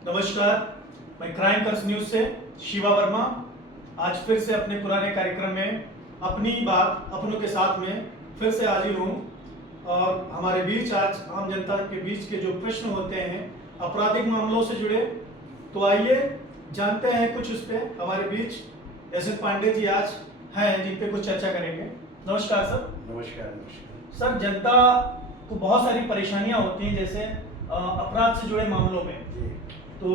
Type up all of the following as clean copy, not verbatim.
नमस्कार, मैं क्राइम कर्स न्यूज से शिवा वर्मा आज फिर से अपने पुराने कार्यक्रम में अपनी बात अपनों के साथ में फिर से हाजिर हूँ। और हमारे बीच आज आम जनता के बीच के जो प्रश्न होते हैं आपराधिक मामलों से जुड़े, तो आइए जानते हैं कुछ उस पे। हमारे बीच एस एन पांडे जी आज हैं जिन पे कुछ चर्चा करेंगे। नमस्कार सर। नमस्कार। नमस्कार सर, जनता को बहुत सारी परेशानियां होती हैं, जैसे अपराध से जुड़े मामलों में, जी। तो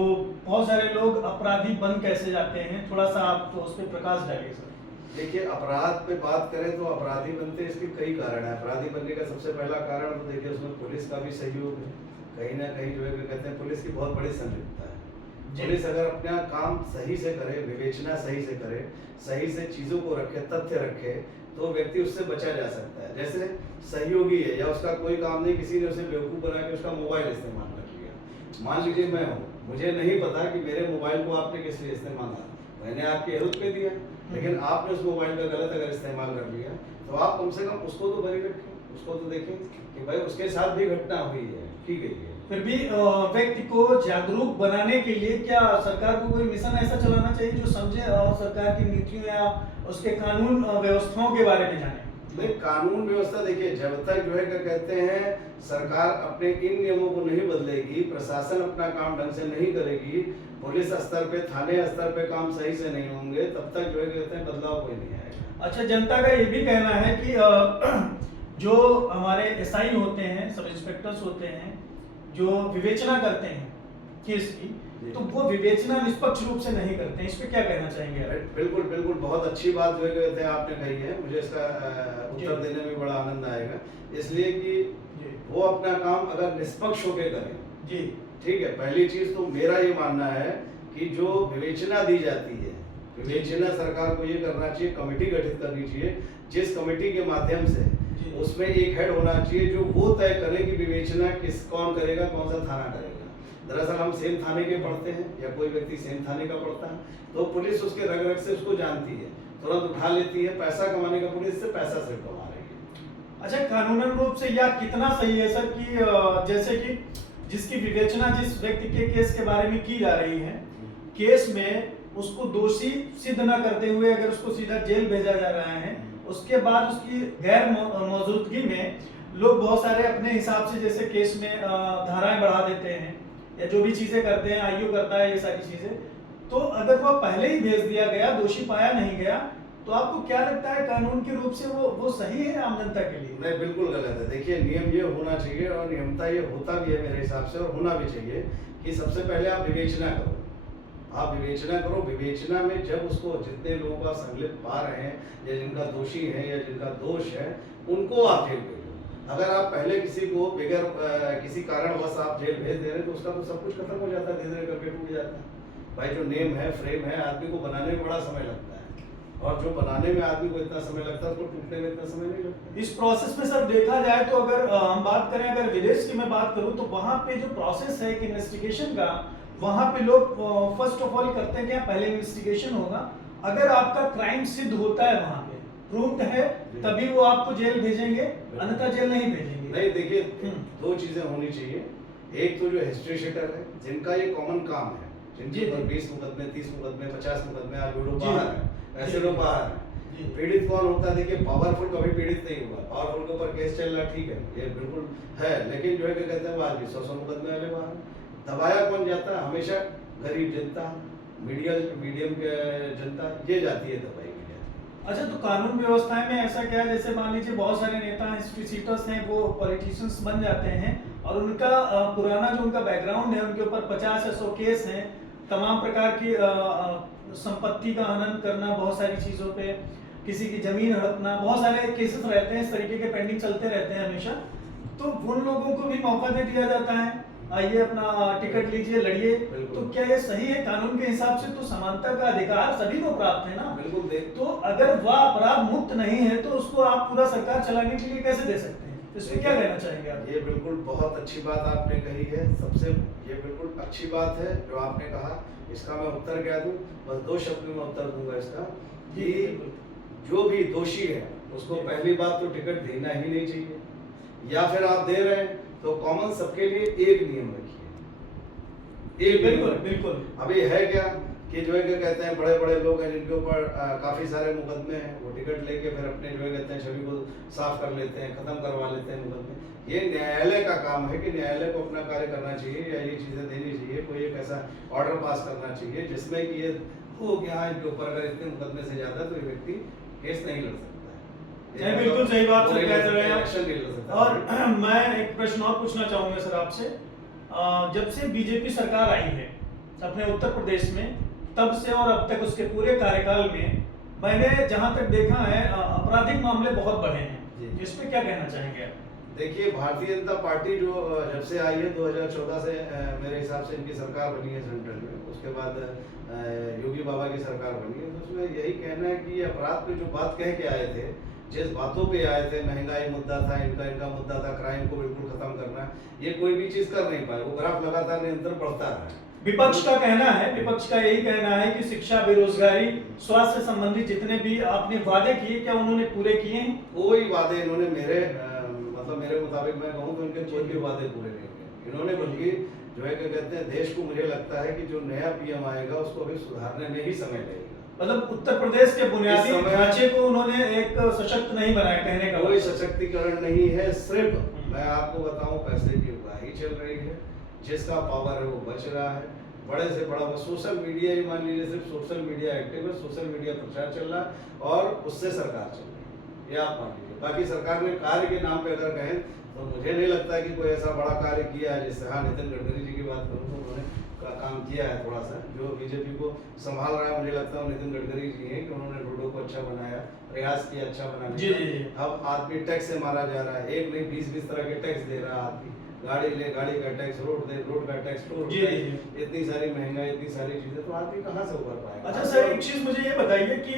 बहुत सारे लोग अपराधी बन कैसे जाते हैं, थोड़ा सा आप तो उस पर प्रकाश डालिए सर। देखिए, अपराध पे बात करें तो अपराधी बनते इसके कई कारण है। अपराधी बनने का सबसे पहला कारण तो देखिए उसमें पुलिस का भी सहयोग है। कहीं ना कहीं जो है कहते हैं पुलिस की बहुत बड़ी संलिप्तता है। पुलिस अगर अपना काम सही से करे, विवेचना सही से करे, सही से चीजों को रखे, तथ्य रखे, तो व्यक्ति उससे बचा जा सकता है। जैसे सहयोगी है या उसका कोई काम नहीं, किसी ने उसे बेवकूफ बना के उसका मोबाइल इस्तेमाल कर लिया। मान लीजिए मैं हूँ, मुझे नहीं पता कि मेरे मोबाइल को आपने किस लिए इस्तेमाल किया, मैंने आपके हेल्प पे दिया, लेकिन आपने उस मोबाइल का गलत अगर इस्तेमाल कर लिया, तो आप कम से कम उसको तो बरी रखें, उसको तो देखें कि भाई उसके साथ भी घटना हुई है, की गई है। फिर भी व्यक्ति को जागरूक बनाने के लिए क्या सरकार को कोई मिशन ऐसा चलाना चाहिए जो समझे और सरकार की नीतियों या उसके कानून व्यवस्थाओं के बारे में जाने? नहीं, कानून व्यवस्था देखिए, जब तक जो है क्या कहते हैं सरकार अपने इन नियमों को नहीं बदलेगी, प्रशासन अपना काम ढंग से नहीं करेगी, पुलिस स्तर पे, थाने स्तर पे काम सही से नहीं होंगे, तब तक जो है कहते हैं बदलाव कोई नहीं आएगा। अच्छा, जनता का ये भी कहना है कि जो हमारे एसआई होते हैं, सब इंस्पेक्टर्स होते हैं, जो विवेचना करते हैं केस की, तो वो विवेचना निष्पक्ष रूप से नहीं करते हैं। इस पे क्या कहना चाहेंगे आप? बिल्कुल बिल्कुल, बहुत अच्छी बात जो कहते हैं आपने कही है। मुझे इसका उत्तर देने में बड़ा आनंद आएगा, इसलिए कि वो अपना काम अगर निष्पक्ष होकर करें। जी ठीक है, पहली चीज तो मेरा ये मानना है कि जो विवेचना दी जाती है, विवेचना सरकार को ये करना चाहिए, कमेटी गठित करनी चाहिए, जिस कमेटी के माध्यम से उसमें एक हेड होना चाहिए जो वो तय करे कि विवेचना कौन करेगा, कौन सा थाना करेगा। दरअसल हम सेम थाने के पढ़ते हैं या कोई व्यक्ति सेम थाने का पढ़ता है, तो पुलिस उसके रग रग से उसको जानती है, तुरंत उठा लेती है। पैसा कमाने का पुलिस से पैसा सिर्फ कमा रही है। अच्छा, कानूनन रूप से यह कितना सही है सर कि जैसे कि जिसकी विवेचना जिस व्यक्ति के केस के बारे में की जा रही है, केस में उसको दोषी सिद्ध न करते हुए अगर उसको सीधा जेल भेजा जा रहा है, उसके बाद उसकी गैर मौजूदगी में लोग बहुत सारे अपने हिसाब से जैसे केस में धाराएं बढ़ा देते हैं या जो भी चीजें करते हैं, आईयू करता है ये सारी चीजें, तो अगर वह पहले ही भेज दिया गया, दोषी पाया नहीं गया, तो आपको क्या लगता है कानून के रूप से वो सही है आम जनता के लिए? नहीं, बिल्कुल गलत है। देखिए, नियम ये होना चाहिए और नियमता ये होता भी है मेरे हिसाब से, और होना भी चाहिए कि सबसे पहले आप विवेचना करो। आप विवेचना करो, विवेचना में जब उसको जितने लोगों का संलिप्त पा रहे हैं या जिनका दोषी है या जिनका दोष है, उनको आप जेल भेजो। अगर आप पहले किसी को बगैर किसी कारणवश आप जेल भेज दे रहे हैं, तो उसका तो सब कुछ खत्म हो जाता है, धीरे धीरे करके टूट जाता है। भाई, जो नेम है, फ्रेम है, आदमी को बनाने में बड़ा समय लगता है, और जो बनाने में आदमी को इतना समय लगता है, उसको टूटने में इतना समय नहीं लगता। इस प्रोसेस में सर देखा जाए तो अगर हम बात करें, अगर विदेश की मैं बात करूं, तो वहां पे जो प्रोसेस है कि इन्वेस्टिगेशन का, वहां पे लोग फर्स्ट ऑफ ऑल करते हैं क्या, पहले इन्वेस्टिगेशन होगा, अगर आपका क्राइम सिद्ध होता है, वहां पे प्रूव्ड है, तभी वो आपको जेल भेजेंगे, अन्यथा जेल नहीं भेजेंगे। नहीं, देखिए, दो चीजें होनी चाहिए। एक तो जो हिस्ट्री शीटर है, जिनका ये कॉमन काम है, जिनके ऊपर 20 मुकदमे, 30 मुकदमे, 50 मुकदमे, आज लोग बाहर है, ऐसे लोग बाहर हैं। पीड़ित कौन होता है? देखिए, पावरफुल कभी पीड़ित नहीं हुआ। पावरफुल के ऊपर केस चल रहा, ठीक है, ये बिल्कुल है, लेकिन जो है क्या कहते हैं, वो आज भी 100 मुकदमे वाले बाहर। दबाया कौन जाता है? हमेशा गरीब जनता, मीडियम के जनता, ये जाती है दबाई की जाती। अच्छा, तो कानून व्यवस्था में ऐसा क्या है, जैसे मान लीजिए बहुत सारे नेता हिस्ट्री सीटर्स हैं, वो पॉलिटिशियंस बन जाते हैं और उनका पुराना जो उनका बैकग्राउंड है, उनके ऊपर 50 या 100 केस हैं, तमाम प्रकार की संपत्ति का हनन करना, बहुत सारी चीजों पे किसी की जमीन हड़पना, बहुत सारे केसेस रहते हैं इस तरीके के, पेंडिंग चलते रहते हैं हमेशा। तो उन लोगों को भी मौका दे दिया जाता है, आइए अपना टिकट लीजिए, लड़िए, तो क्या ये सही है? कानून के हिसाब से तो समानता का अधिकार सभी को प्राप्त है ना। बिल्कुल। तो अगर वह अपराध मुक्त नहीं है, तो उसको आप पूरा सरकार चलाने के लिए कैसे दे सकते हैं? इसमें क्या कहना चाहेंगे आप? ये बिल्कुल बहुत अच्छी बात आपने कही है। सबसे ये बिल्कुल अच्छी बात है जो आपने कहा। इसका मैं उत्तर क्या दूं? बस 2 शब्द में उत्तर दूंगा इसका, कि जो भी दोषी है उसको पहली बात तो टिकट देना ही नहीं चाहिए, या फिर आप दे रहे हैं तो कॉमन सबके लिए एक नियम रखिए। एक भी बिल्कुल नहीं। बिल्कुल। अभी है क्या कि जो है क्या कहते हैं बड़े बड़े लोग हैं जिनके ऊपर काफी सारे मुकदमे हैं, वो टिकट लेके फिर अपने जो है कहते हैं छवि को साफ कर लेते हैं, खत्म करवा लेते हैं मुकदमे। ये न्यायालय का काम है कि न्यायालय को अपना कार्य करना चाहिए या ये चीजें देनी चाहिए, कोई एक ऐसा ऑर्डर पास करना चाहिए जिसमें कि ये हो कि हाँ इनके ऊपर अगर इतने मुकदमे से ज्यादा तो ये व्यक्ति केस नहीं लड़ सकता है। नहीं, बिल्कुल सही बात सर कह रहे हैं आप। इलेक्शन नहीं लड़ सकता। और मैं एक प्रश्न और पूछना चाहूंगा सर आपसे, जब से बीजेपी सरकार आई है अपने उत्तर प्रदेश में, तब से और अब तक उसके पूरे कार्यकाल में मैंने जहां तक देखा है आपराधिक मामले बहुत बढ़े जी। हैं। इस पे क्या कहना चाहेंगे आप? देखिए भारतीय जनता पार्टी जो जब से आई है 2014 से मेरे हिसाब से इनकी सरकार बनी है सेंट्रल में, उसके बाद योगी बाबा की सरकार बनी है, तो उसमें यही कहना है कि अपराध पे जो बात कह के आए थे, जिस बातों पे आए थे, महंगाई मुद्दा था, इनका मुद्दा था, क्राइम को बिल्कुल खत्म करना, ये कोई भी चीज कर नहीं पाए। वो ग्राफ लगातार निरंतर बढ़ता रहा है। विपक्ष का कहना है, विपक्ष का यही कहना है कि शिक्षा, बेरोजगारी, स्वास्थ्य से संबंधित जितने भी आपने वादे किए, क्या उन्होंने पूरे किए हैं? कोई वादे इन्होंने मेरे मुताबिक मैं कहूँ तो इनके कोई भी वादे पूरे नहीं हुए। इन्होंने बल्कि जो है क्या कहते हैं देश को, मुझे लगता है कि जो नया पीएम आएगा उसको अभी सुधारने में ही समय लगेगा। मतलब उत्तर प्रदेश के बुनियादी इस समय- ढांचे को उन्होंने एक सशक्त नहीं बनाया, कहने का कोई मतलब। सशक्तिकरण नहीं है, सिर्फ मैं आपको बताऊं पैसे की उड़ाही चल रही है, जिसका पावर है वो बच रहा है। बड़े से बड़ा वो सोशल मीडिया ही मान लीजिए, सिर्फ सोशल मीडिया एक्टिव है, सोशल मीडिया प्रचार चल रहा है और उससे सरकार चल रही है, ये आप मान लीजिए। बाकी सरकार ने कार्य के नाम पे अगर कहें तो मुझे नहीं लगता कि कोई ऐसा बड़ा कार्य किया है। जैसे हाँ नितिन गडकरी जी की बात करूँ तो उन्होंने काम किया है थोड़ा सा, जो बीजेपी को संभाल रहा है, मुझे लगता है नितिन गडकरी जी हैं कि उन्होंने रोडों को अच्छा बनाया, प्रयास किया अच्छा बनाने जी, का। जी, जी। अब आदमी टैक्स से मारा जा रहा है, एक नहीं 20-20 तरह के टैक्स दे रहा है आदमी, गाड़ी का टैक्स, रोड का टैक्स, टोल जी, टैक्स, जी। इतनी सारी महंगाई, इतनी सारी चीजें, तो आदमी कहाँ से उभर पाएगा? अच्छा सर, एक चीज मुझे ये बताइए कि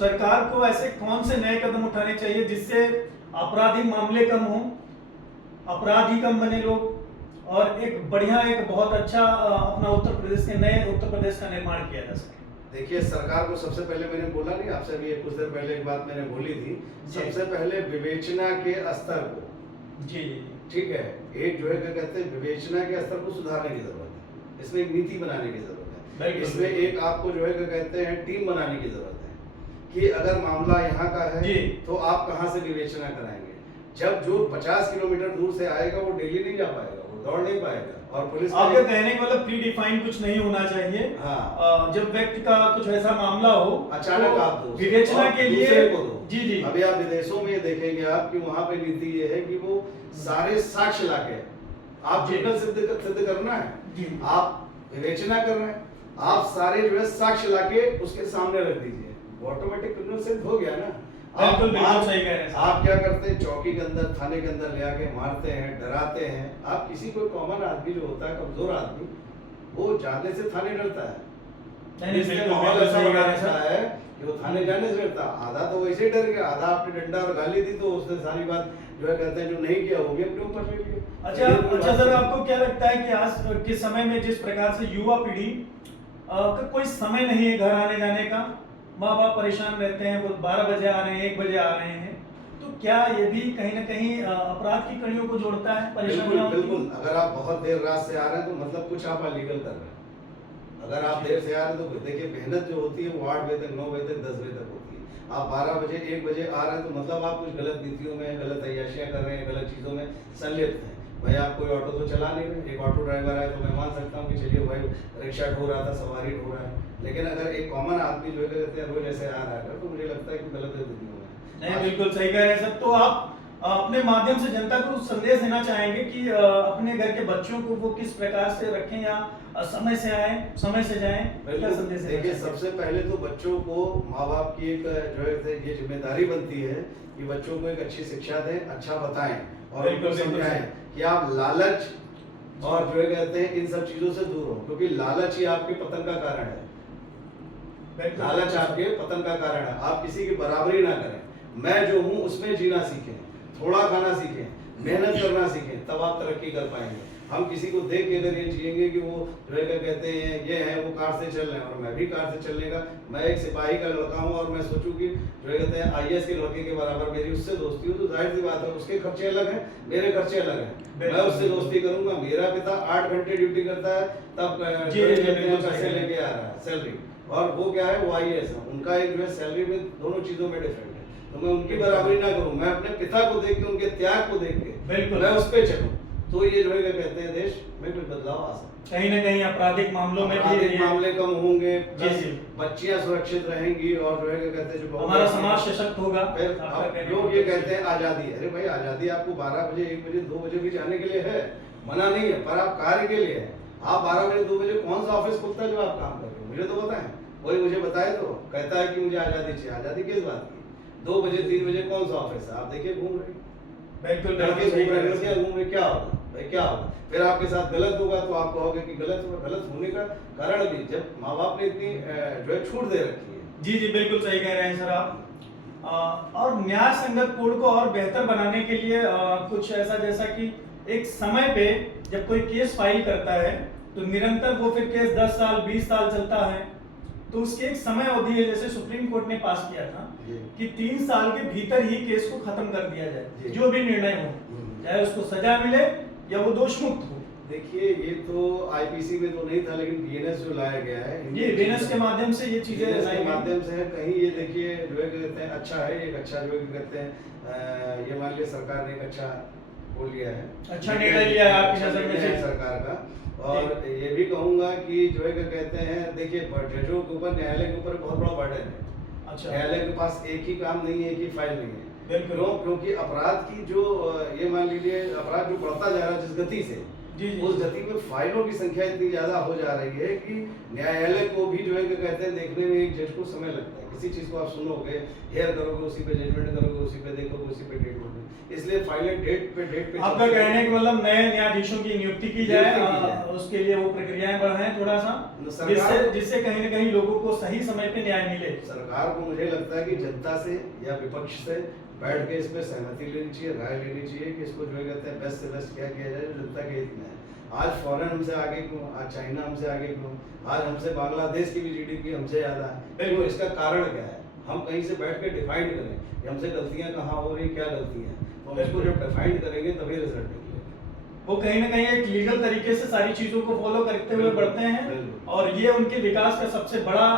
सरकार को ऐसे कौन से नए कदम उठाने चाहिए जिससे आपराधिक मामले कम हो, अपराधी कम बने लोग, और एक बढ़िया, एक बहुत अच्छा अपना उत्तर प्रदेश के नए उत्तर प्रदेश का निर्माण किया जा सके? देखिए सरकार को सबसे पहले, मैंने बोला नहीं आपसे भी कुछ देर पहले एक बात मैंने बोली थी, सबसे पहले विवेचना के स्तर को, जी जी ठीक है, एक जो है क्या कहते हैं विवेचना के स्तर को सुधारने की जरूरत है, इसमें एक नीति बनाने की जरूरत है, इसमें एक आपको जो है क्या कहते हैं टीम बनाने की जरूरत है कि अगर मामला यहाँ का है तो आप कहाँ से विवेचना कराएंगे। जब जो 50 किलोमीटर दूर से आएगा वो डेली नहीं जा पाएगा, वो दौड़ नहीं पाएगा। और पुलिस आपके कहने का मतलब प्री डिफाइन कुछ नहीं होना चाहिए। हाँ। जब व्यक्ति का कुछ ऐसा मामला हो अचानक आप दो विवेचना के लिए दूसरे को दो। जी जी। अभी आप विदेशों में देखेंगे आप कि वहां पे नीति ये है कि वो सारे साक्ष्य लाके, आप जुर्नल सिद्ध करना है, आप विवेचना कर रहे हैं, आप सारे जो है साक्ष्य लाके उसके सामने रख दीजिए, ऑटोमेटिक क्रिमिनल सिद्ध हो गया ना। बिल्कुल सही कह रहे हैं। आप क्या करते हैं, चौकी के अंदर, थाने के अंदर ले आके मारते हैं, डराते हैं। आप किसी कोई कॉमन आदमी जो होता है, कमजोर आदमी, वो जाने से थाने डरता है, इसलिए माहौल ऐसा बना रहता है कि वो थाने जाने से डरता। आधा तो वैसे डर गया, आधा आपने डंडा और गाली दी तो उसने सारी बात जो है कहते हैं जो नहीं किया वो भी अपने ऊपर ले लिया। अच्छा सर, आपको क्या लगता है कि आज के समय में जिस प्रकार से युवा पीढ़ी का कोई समय नहीं है घर आने जाने का, माँ बाप परेशान रहते हैं, वो 12 बजे आ रहे हैं, 1 बजे आ रहे हैं, तो क्या ये भी कहीं ना कहीं अपराध की कड़ियों को जोड़ता है? बिल्कुल बिल्कुल। अगर आप बहुत देर रात से आ रहे हैं तो मतलब कुछ आप अलीगल कर रहे हैं। अगर आप देर से आ रहे हैं तो देखिए मेहनत जो होती है वो 8 बजे तक, 9 बजे तक, 10 बजे तक होती है। आप 12 बजे, 1 बजे आ रहे हैं तो मतलब आप कुछ गलत नीतियों में, गलत अय्याशियां कर रहे हैं, गलत चीजों में संलिप्त हैं। भाई आप कोई ऑटो तो चला नहीं रहे, एक ऑटो ड्राइवर है तो मैं मान सकता हूँ कि चलिए भाई रिक्शा ढो रहा था, सवारी ढो रहा है, लेकिन अगर एक कॉमन आदमी जो कहते हैं रोज ऐसे आ रहा है तो मुझे लगता है कि गलत स्थितियों में। नहीं, बिल्कुल सही कह रहे हैं सर। तो आप अपने माध्यम से जनता को संदेश देना चाहेंगे कि अपने घर के बच्चों को वो किस प्रकार से रखें या समय से आए, समय से जाएं, क्या संदेश देना देखिए चाहेंगे? सबसे पहले तो बच्चों को माँ बाप की एक जो है ये जिम्मेदारी बनती है कि बच्चों को एक अच्छी शिक्षा दें, अच्छा बताएं और उनको समझाएं कि आप लालच और जो है कहते हैं इन सब चीजों से दूर हो, क्योंकि लालच ही आपके पतन का कारण है। लालच आपके पतन का कारण है। आप किसी की बराबरी ना करें, मैं जो हूँ उसमें जीना सीखें, थोड़ा खाना सीखें, मेहनत करना सीखें, तब आप तरक्की कर पाएंगे। हम किसी को देख के अगर ये जिएंगे कि वो जो है क्या कहते हैं ये है वो कार से चल रहे हैं और मैं भी कार से चलने का, मैं एक सिपाही का लड़का हूँ और मैं सोचूं कि जो है कहते हैं IAS के लड़के के बराबर मेरी उससे दोस्ती हो, तो जाहिर सी बात है उसके खर्चे अलग हैं, मेरे खर्चे अलग हैं। मैं उससे दोस्ती करूंगा, मेरा पिता 8 घंटे ड्यूटी करता है तब पैसे लेके आ रहा है सैलरी, और वो क्या है वो IAS है, उनका एक जो है सैलरी में दोनों चीजों में डिफरेंट है, तो मैं उनकी बराबरी ना करूं, मैं अपने पिता को देख के उनके त्याग को देख के मैं उस पे चलूं, तो ये जो है क्या कहते हैं देश में कोई बदलाव आ सकता है। कहीं ना कहीं आपराधिक मामलों में भी मामले कम होंगे, जी बच्चियां सुरक्षित रहेंगी और जो है क्या कहते हैं जो हमारा समाज सशक्त होगा। लोग ये कहते हैं आजादी, अरे भाई आजादी आपको 12 बजे 1 बजे 2 बजे भी जाने के लिए है, मना नहीं है, पर आप कार्य के लिए है। आप 12 बजे 2 बजे कौन सा ऑफिस खुलता है जो आप काम कर रहे हो, मुझे तो बताएं, कोई मुझे बताए तो कहता है कि मुझे आजादी चाहिए, आजादी किस बात की? 2 बजे 3 बजे कौन सा ऑफिस है? आप देखिए घूम रहे, बिल्कुल क्या घूम रहे, क्या होगा भाई, क्या होगा? फिर आपके साथ गलत होगा तो आप कहोगे कि गलत हुआ, गलत होने का कारण भी जब माँ बाप ने इतनी जो है छूट दे रखी है। जी बिल्कुल सही कह रहे हैं सर आप। और न्याय संगत कोड को और बेहतर बनाने के लिए कुछ ऐसा जैसा कि एक समय पे जब कोई केस फाइल करता है तो निरंतर वो फिर केस 10 साल 20 साल चलता है, तो उसकी एक समय अवधि है, जैसे सुप्रीम कोर्ट ने पास किया था कि 3 साल के भीतर ही केस को खत्म कर दिया जाए, जो भी निर्णय हो, चाहे उसको सजा मिले या वो दोष मुक्त हो। देखिए ये तो IPC में तो नहीं था, लेकिन BNS जो लाया गया है, ये BNS के माध्यम से ये चीजें के माध्यम से है, कहीं ये देखिए जो है कहते हैं अच्छा है, एक अच्छा जो है कहते हैं ये मान लिया सरकार ने एक अच्छा बोल लिया है, अच्छा निर्णय लिया है आपकी नजर में से सरकार का। और ये भी कहूंगा कि जो है क्या कहते हैं देखिए जजों के ऊपर, न्यायालय के ऊपर बहुत बड़ा बर्डन है। अच्छा, न्यायालय के पास एक ही काम नहीं है, एक ही फाइल नहीं है, क्योंकि अपराध की जो ये मान लीजिए अपराध जो बढ़ता जा रहा है जिस गति से, उस गति में फाइलों की संख्या इतनी ज्यादा हो जा रही है कि न्यायालय को भी जो है क्या कहते हैं देखने में एक जज को समय लगता है, किसी चीज को आप सुनोगे, हेयर करोगे उसी पे, जजमेंट करोगे उसी पे, देखोगे उसी पे, डेट होगी, इसलिए फाइलें डेट पे आपका कहने का मतलब नए न्यायाधीशों की नियुक्ति की जाए, उसके लिए वो प्रक्रियाएं बढ़ाएं थोड़ा सा, जिससे कहीं ना कहीं लोगों को सही समय पे न्याय मिले। सरकार को मुझे लगता है कि जनता से या विपक्ष से बैठ के इस पे सहमति लेनी चाहिए, राय लेनी चाहिए कि इसको जो है कहते हैं बेस्ट से बेस्ट क्या किया जाए जो जनता के हित में है। आज फॉरेन हमसे आगे क्यों, आज चाइना हमसे आगे क्यों, आज हमसे बांग्लादेश की भी GDP हमसे ज्यादा है, तो इसका कारण क्या है? हम कहीं से बैठ के डिफाइन करें कि हमसे गलतियां कहाँ हो रही, क्या गलती है, तो इसको जब डिफाइन करेंगे तभी रिजल्ट निकलेगा। वो कहीं ना कहीं एक लीगल तरीके से सारी चीजों को फॉलो करते हुए बढ़ते हैं, और ये उनके विकास का सबसे बड़ा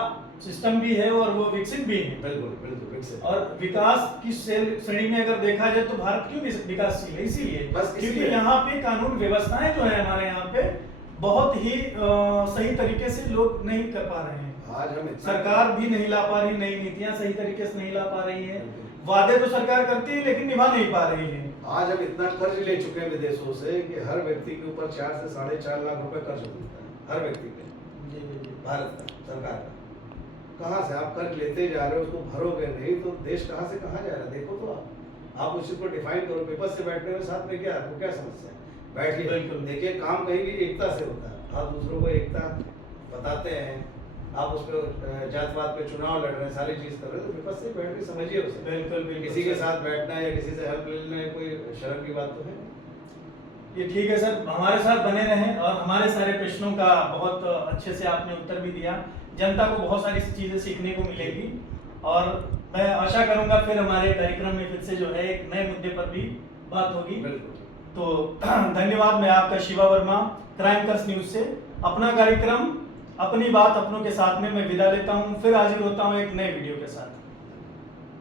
सिस्टम भी है और वो विकसित भी है। बिल्कुल विकसित। और विकास की श्रेणी में अगर देखा जाए तो भारत क्यों विकासशील है? इसीलिए क्योंकि यहाँ पे कानून व्यवस्थाएं जो है हमारे यहाँ पे बहुत ही सही तरीके से लोग नहीं कर पा रहे हैं। आज हम सरकार भी नहीं ला पा रही, नई नीतियां सही तरीके से नहीं ला पा रही है, वादे तो सरकार करती है लेकिन निभा नहीं पा रही है। आज हम इतना कर्ज ले चुके हैं विदेशों से कि हर व्यक्ति के ऊपर 4 से 4.5 लाख रुपए कर्ज होता है, हर व्यक्ति पे, भारत का, सरकार का। कहाँ से आप कर्ज लेते जा रहे हो, उसको भरोगे नहीं तो देश कहाँ से कहाँ जा रहा है? देखो तो आप उसी को डिफाइन करो। पेपर से बैठने में साथ में क्या आपको क्या समस्या है? बैठिए, देखिए काम कहीं भी एकता से होता है, आप दूसरों को एकता बताते हैं, आप उस पर जात-पात पे चुनाव लड़ रहे हैं, सारी चीज कर रहे हैं, तो पेपर से बैठ के समझिए उसे। बिल्कुल किसी के साथ बैठना या किसी से हेल्प लेना है कोई शर्म की बात तो है? ये ठीक है सर, हमारे साथ बने रहें और हमारे सारे प्रश्नों का बहुत अच्छे से आपने उत्तर भी दिया। जनता को बहुत सारी चीजें सीखने को मिलेगी और मैं आशा करूंगा फिर हमारे कार्यक्रम में फिर से जो है एक नए मुद्दे पर भी बात होगी। तो धन्यवाद। मैं आपका शिवा वर्मा, क्राइम कर्स न्यूज से अपना कार्यक्रम अपनी बात अपनों के साथ में मैं विदा लेता हूं। फिर हाजिर होता हूं एक नए वीडियो के साथ।